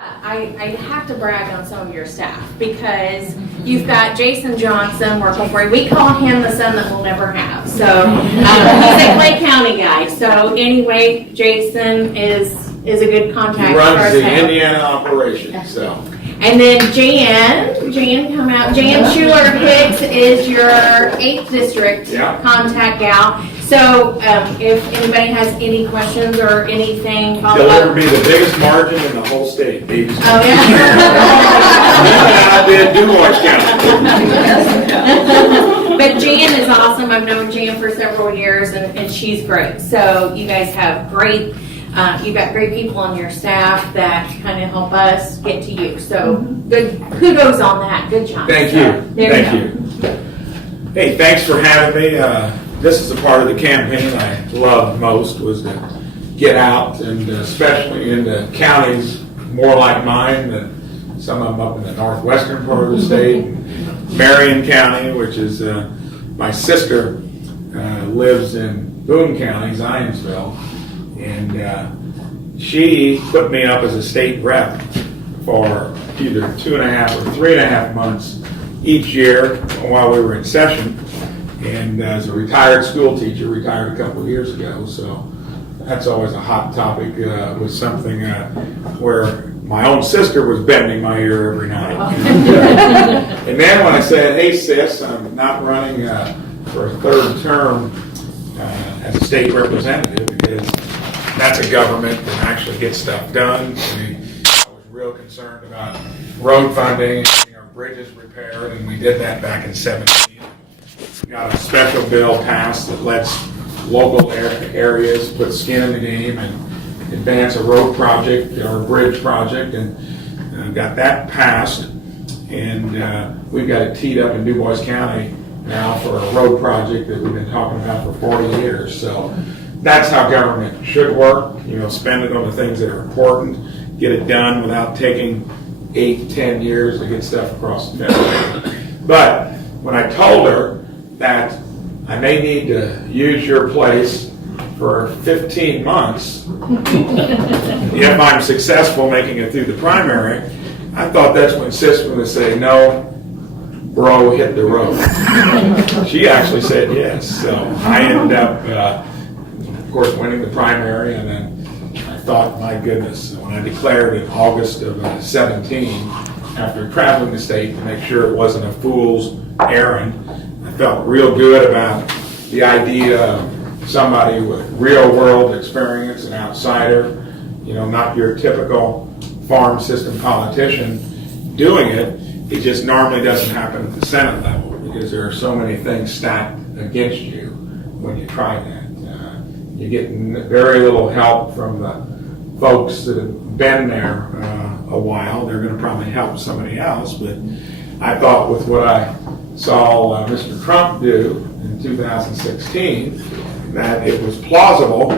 I have to brag on some of your staff because you've got Jason Johnson working for you. We call him the son that we'll never have. So he's a Clay County guy. So anyway, Jason is a good contact. He runs the Indiana operation. So. And then Jan come out. Jan Schuler Hicks is your 8th district contact gal. So if anybody has any questions or anything, follow up. Deliver me the biggest margin in the whole state. Bee-stro. Oh yeah. I did DuBois County. But Jan is awesome. I've known Jan for several years, and she's great. So you guys have great. You've got great people on your staff that kind of help us get to you. So good kudos on that. Good job. Thank you. Thank you. Hey, thanks for having me. This is a part of the campaign I loved most, was to get out, and especially in the counties more like mine, some of them up in the northwestern part of the state. Marion County, which is my sister lives in Boone County, Zionsville, and she put me up as a state rep for either 2.5 or 3.5 months each year while we were in session. And as a retired school teacher, retired a couple of years ago, so that's always a hot topic. Was something where my own sister was bending my ear every night. And then when I said, "Hey sis, I'm not running for a 3rd term as a state representative because that's a government that actually gets stuff done." I was real concerned about road funding, getting our bridges repaired, and we did that back in 2017. Got a special bill passed that lets local areas put skin in the game and advance a road project or a bridge project, and got that passed. And we've got it teed up in DuBois County now for a road project that we've been talking about for 40 years. So that's how government should work. Spend it on the things that are important, get it done without taking 8-10 years to get stuff across the finish. But when I told her that I may need to use your place for 15 months if I'm successful making it through the primary, I thought that's when sis was going to say, "No, bro, hit the road." She actually said yes. So I ended up, of course, winning the primary, and then I thought, my goodness, when I declared in August of 17, after traveling the state to make sure it wasn't a fool's errand, I felt real good about the idea of somebody with real world experience, an outsider, not your typical farm system politician doing it. It just normally doesn't happen at the Senate level because there are so many things stacked against you when you try that. You get very little help from the folks that have been there a while. They're going to probably help somebody else, but I thought with what I saw Mr. Trump do in 2016, that it was plausible,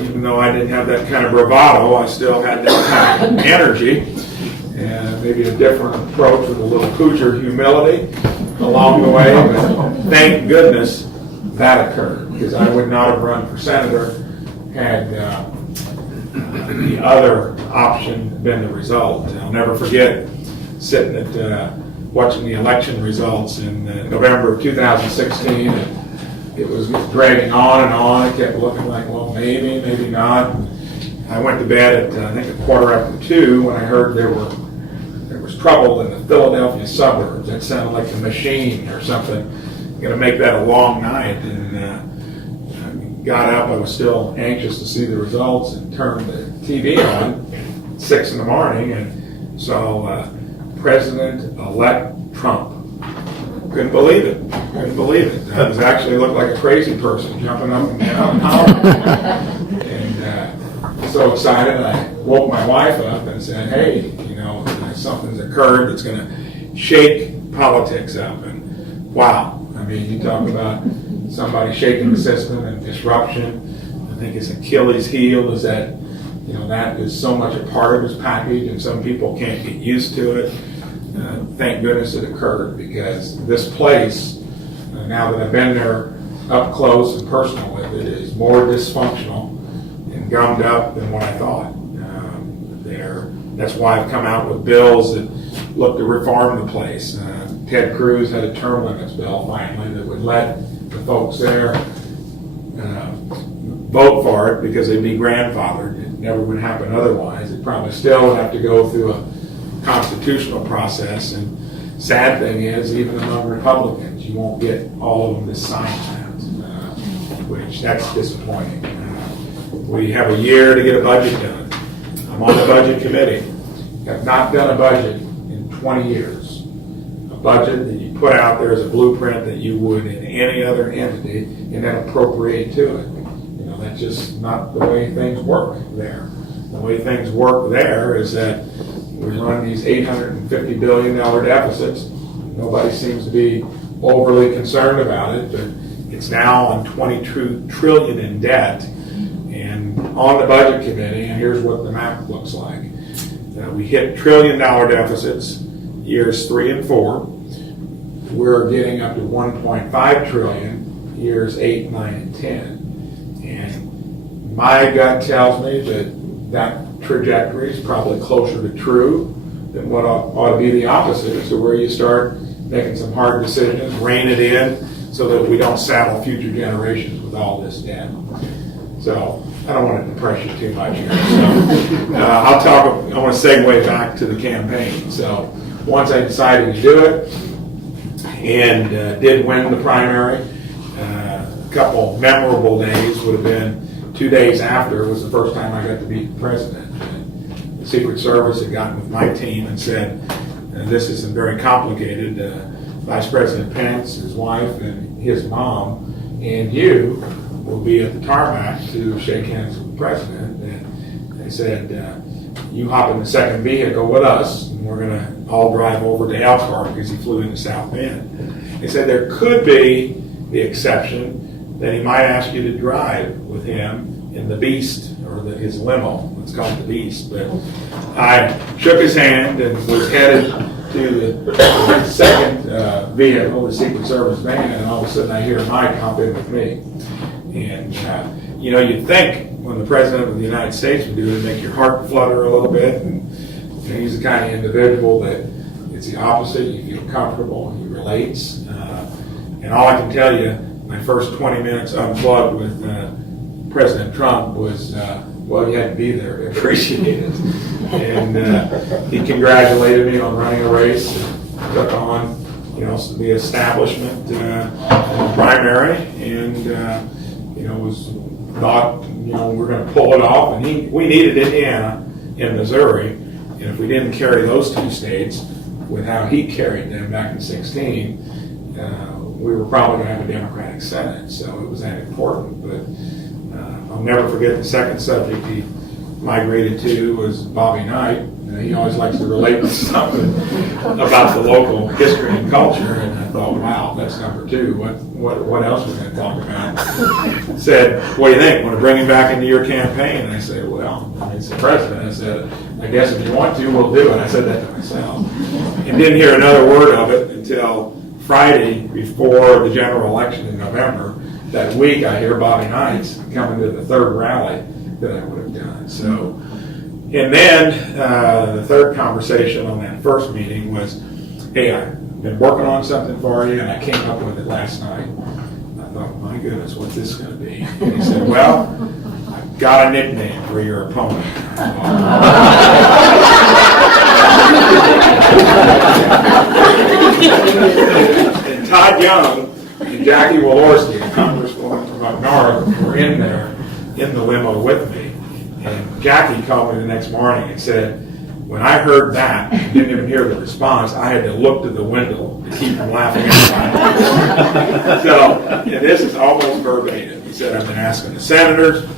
even though I didn't have that kind of bravado, I still had that kind of energy, and maybe a different approach with a little Cougar humility along the way, but thank goodness that occurred, because I would not have run for senator had the other option been the result. And I'll never forget sitting at watching the election results in November of 2016, and it was dragging on and on. It kept looking like, well, maybe, maybe not. I went to bed at I think 2:15 when I heard there was trouble in the Philadelphia suburbs. That sounded like a machine or something. Going to make that a long night, and I got up. I was still anxious to see the results, and turned the TV on at 6 in the morning and saw President-elect Trump. Couldn't believe it. Couldn't believe it. I was actually looked like a crazy person jumping up and down. And so excited, I woke my wife up and said, "Hey, something's occurred that's going to shake politics up." And wow, I mean, you talk about somebody shaking the system and disruption. I think his Achilles heel is that, that is so much a part of his package, and some people can't get used to it. Thank goodness it occurred, because this place, now that I've been there up close and personal with it, is more dysfunctional and gummed up than what I thought. They're That's why I've come out with bills that look to reform the place. Ted Cruz had a term limits bill finally that would let the folks there vote for it because they'd be grandfathered. It never would happen otherwise. It probably still would have to go through a constitutional process. And sad thing is, even among Republicans, you won't get all of them to sign that, which that's disappointing. We have a year to get a budget done. I'm on the budget committee. Have not done a budget in 20 years. A budget that you put out there as a blueprint that you would in any other entity and then appropriate to it. That's just not the way things work there. The way things work there is that we run these $850 billion deficits. Nobody seems to be overly concerned about it, but it's now on $22 trillion in debt. And on the budget committee, and here's what the map looks like. We hit $1 trillion deficits years 3 and 4. We're getting up to $1.5 trillion years 8, 9, and 10. And my gut tells me that trajectory is probably closer to true than what ought to be the opposite. So where you start making some hard decisions, rein it in, so that we don't saddle future generations with all this debt. So I don't want to depress you too much here. So, I want to segue back to the campaign. So once I decided to do it and did win the primary, a couple memorable days would have been 2 days after was the first time I got to meet the president. And the Secret Service had gotten with my team and said, this isn't very complicated. Vice President Pence, his wife, and his mom, and you will be at the tarmac to shake hands with the president. And they said, you hop in the second vehicle with us, and we're going to all drive over to Elkhart because he flew into South Bend. They said there could be the exception that he might ask you to drive with him in the Beast, or his limo. Let's call it the Beast. But I shook his hand and was headed to the second vehicle, the Secret Service van, and all of a sudden I hear Mike hop in with me. And you'd think when the President of the United States would do it, it'd make your heart flutter a little bit. And he's the kind of individual that it's the opposite. You feel comfortable, he relates. And all I can tell you, my first 20 minutes unplugged with President Trump was, well, you had to be there to appreciate it. And he congratulated me on running a race, took on, the establishment primary, and, thought, we're going to pull it off. And we needed Indiana and Missouri, and if we didn't carry those two states with how he carried them back in 2016, we were probably going to have a Democratic Senate, so it was that important. But I'll never forget the second subject he migrated to was Bobby Knight. He always likes to relate to something about the local history and culture, and I thought, wow, that's number 2. What else are we going to talk about? Said, what do you think? Want to bring him back into your campaign? And I said, well, it's the president. I said, I guess if you want to, we'll do it. I said that to myself. And didn't hear another word of it until Friday before the general election in November. That week I hear Bobby Knight's coming to the third rally that I would have done. So, and then the third conversation on that first meeting was, hey, I've been working on something for you and I came up with it last night. I thought, my goodness, what's this going to be? And he said, well, I've got a nickname for your opponent. And Todd Young and Jackie Walorski, a congresswoman from up north, were in there in the limo with me. And Jackie called me the next morning and said, when I heard that, didn't even hear the response, I had to look to the window to keep from laughing at So, and this is almost verbatim. He said, I've been asking the senators,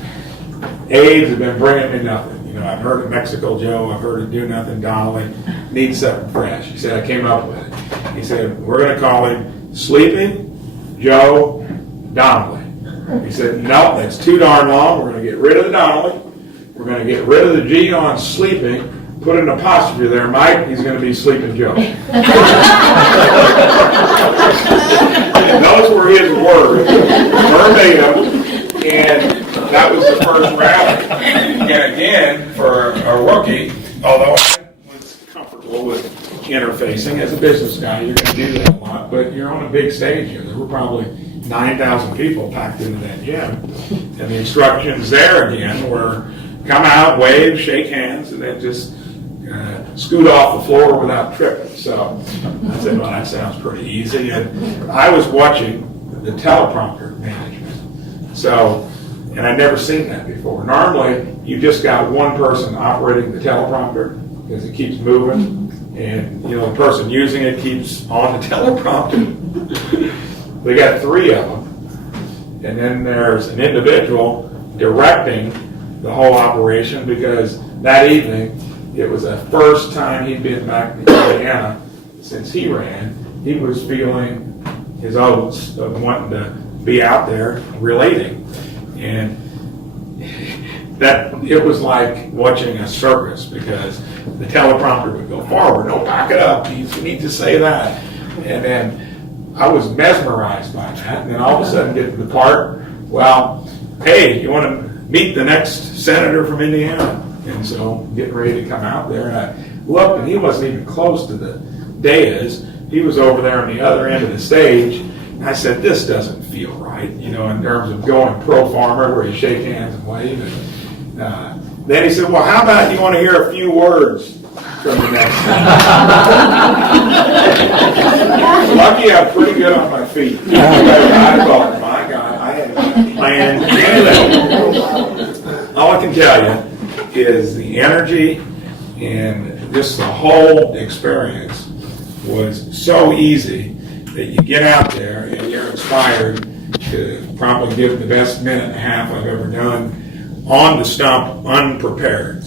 aides have been bringing me nothing. I've heard of Mexico Joe, I've heard of Do Nothing Donnelly, need something fresh. He said, I came up with it. He said, we're going to call him Sleeping Joe Donnelly. He said, no, that's too darn long. We're going to get rid of the Donnelly. We're going to get rid of the G on sleeping, put an apostrophe there, Mike, he's going to be Sleeping Joe. And those were his words, verbatim, and that was the first rally. And again, for a rookie, although I was comfortable with interfacing, as a business guy, you're going to do that a lot, but you're on a big stage here. There were probably 9,000 people packed into that gym. And the instructions there again were come out, wave, shake hands, and then just scoot off the floor without tripping. So I said, well, that sounds pretty easy. And I was watching the teleprompter management. So, and I'd never seen that before. Normally, you just got one person operating the teleprompter because it keeps moving. And, you know, the person using it keeps on the teleprompter. They got 3 of them. And then there's an individual directing the whole operation because that evening, it was the first time he'd been back to Indiana since he ran. He was feeling his oats of wanting to be out there relating. And that it was like watching a circus because the teleprompter would go forward, no, back it up, you need to say that. And then I was mesmerized by that. And then all of a sudden get to the part, well, hey, you want to meet the next senator from Indiana? And so getting ready to come out there, and I looked, and he wasn't even close to the dais. He was over there on the other end of the stage. And I said, this doesn't feel right, you know, in terms of going pro farmer where you shake hands and wave. And then he said, well, how about you want to hear a few words from the next time? Lucky I'm pretty good on my feet. I thought, my God, I had planned anything. All I can tell you is the energy and just the whole experience was so easy that you get out there and you're inspired to probably give the best minute and a half I've ever done on the stump unprepared.